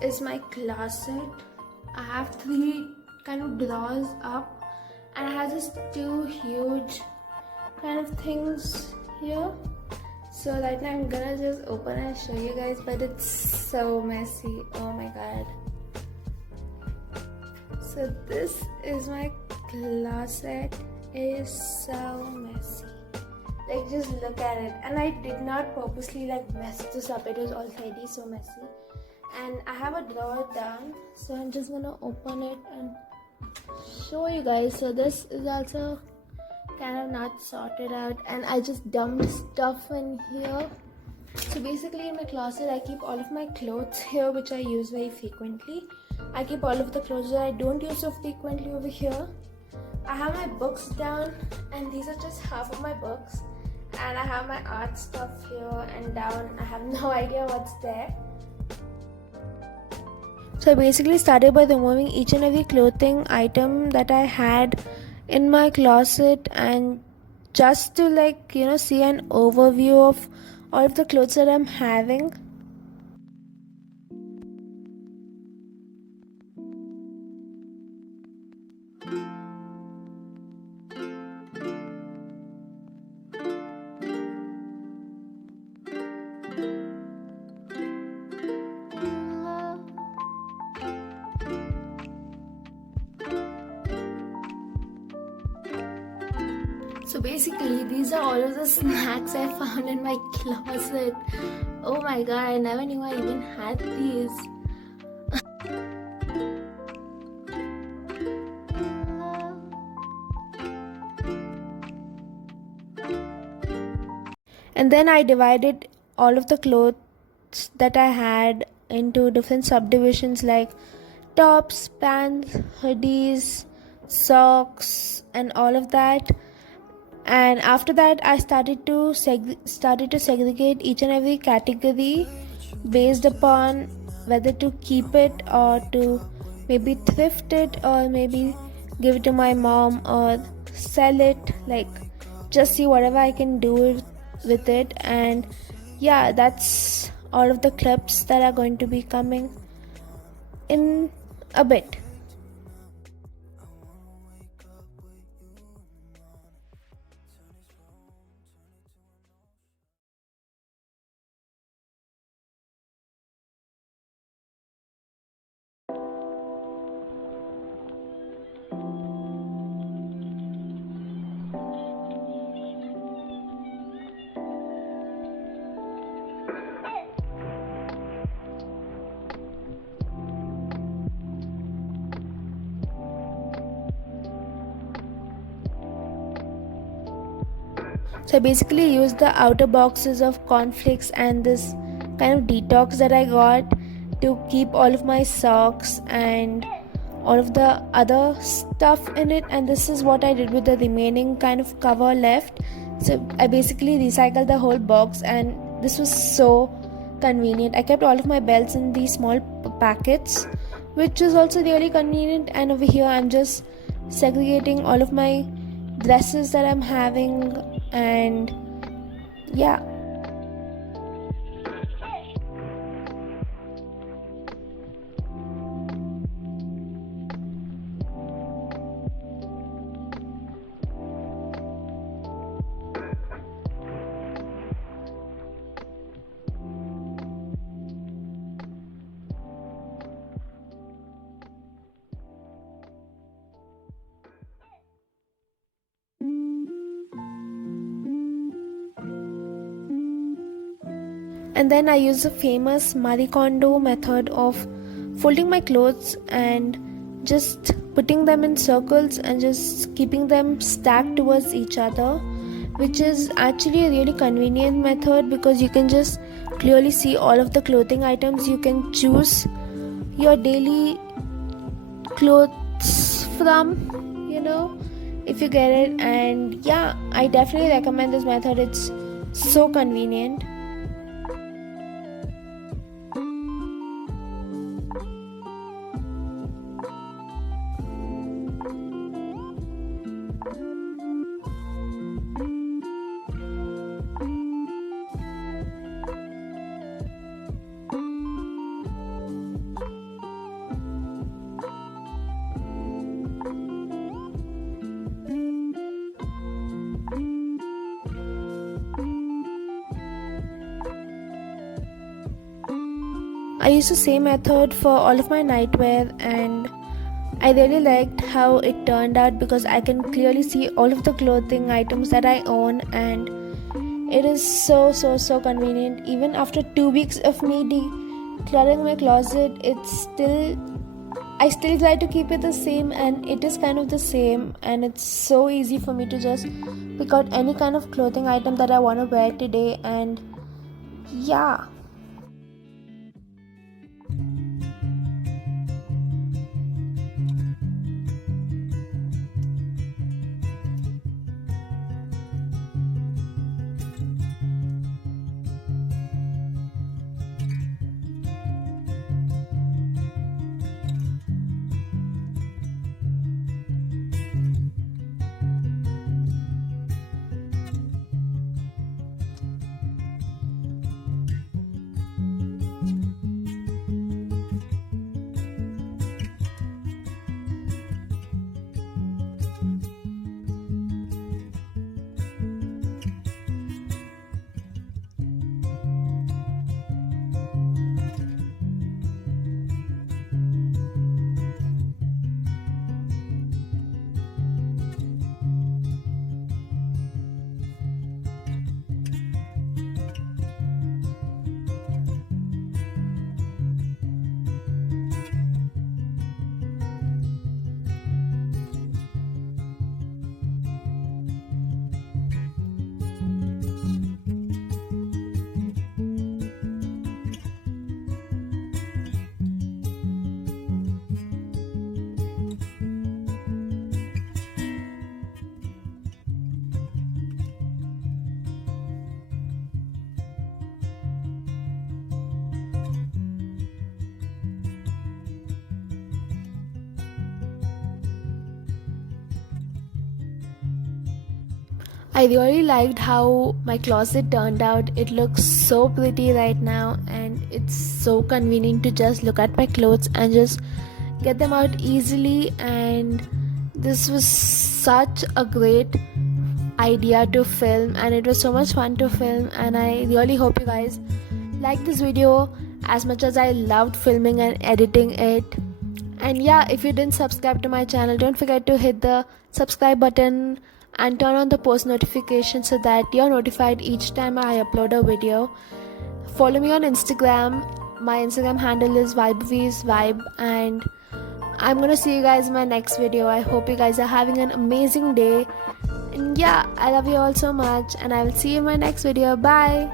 is my closet. I have three kind of drawers up, and I have just two huge kind of things here. So right now I'm gonna just open and show you guys, but it's so messy. Oh my god. So this is my closet. It is so messy. Like, just look at it. And I did not purposely like mess this up. It was already so messy. And I have a drawer down, so I'm just gonna open it and show you guys. So this is also kind of not sorted out, and I just dumped stuff in here. So basically in my closet I keep all of my clothes here, which I use very frequently. I keep all of the clothes that I don't use so frequently over here. I have my books down, and these are just half of my books, and I have my art stuff here, and down I have no idea what's there. So I basically started by removing each and every clothing item that I had in my closet, and just to see an overview of all of the clothes that I'm having. So basically these are all of the snacks I found in my closet. Oh my god, I never knew I even had these. And then I divided all of the clothes that I had into different subdivisions, like tops, pants, hoodies, socks, and all of that. And after that I started to segregate each and every category based upon whether to keep it or to maybe thrift it, or maybe give it to my mom or sell it, like just see whatever I can do with it. And yeah, that's all of the clips that are going to be coming in a bit. So I basically used the outer boxes of cornflakes and this kind of detox that I got to keep all of my socks and all of the other stuff in it, and this is what I did with the remaining kind of cover left. So I basically recycled the whole box, and this was so convenient. I kept all of my belts in these small packets, which is also really convenient. And over here I'm just segregating all of my dresses that I'm having, and yeah. And then I use the famous Marie Kondo method of folding my clothes and just putting them in circles and just keeping them stacked towards each other, which is actually a really convenient method because you can just clearly see all of the clothing items you can choose your daily clothes from, if you get it. And yeah, I definitely recommend this method. It's so convenient. I used the same method for all of my nightwear, and I really liked how it turned out because I can clearly see all of the clothing items that I own, and it is so convenient. Even after 2 weeks of me decluttering my closet, I still try to keep it the same, and it is kind of the same, and it's so easy for me to just pick out any kind of clothing item that I want to wear today. And yeah. I really liked how my closet turned out. It looks so pretty right now, and it's so convenient to just look at my clothes and just get them out easily. And this was such a great idea to film, and it was so much fun to film, and I really hope you guys like this video as much as I loved filming and editing it. And yeah, if you didn't subscribe to my channel, don't forget to hit the subscribe button and turn on the post notification so that you're notified each time I upload a video. Follow me on Instagram. My Instagram handle is vibe, and I'm gonna see you guys in my next video. I hope you guys are having an amazing day, and yeah, I love you all so much, and I will see you in my next video. Bye.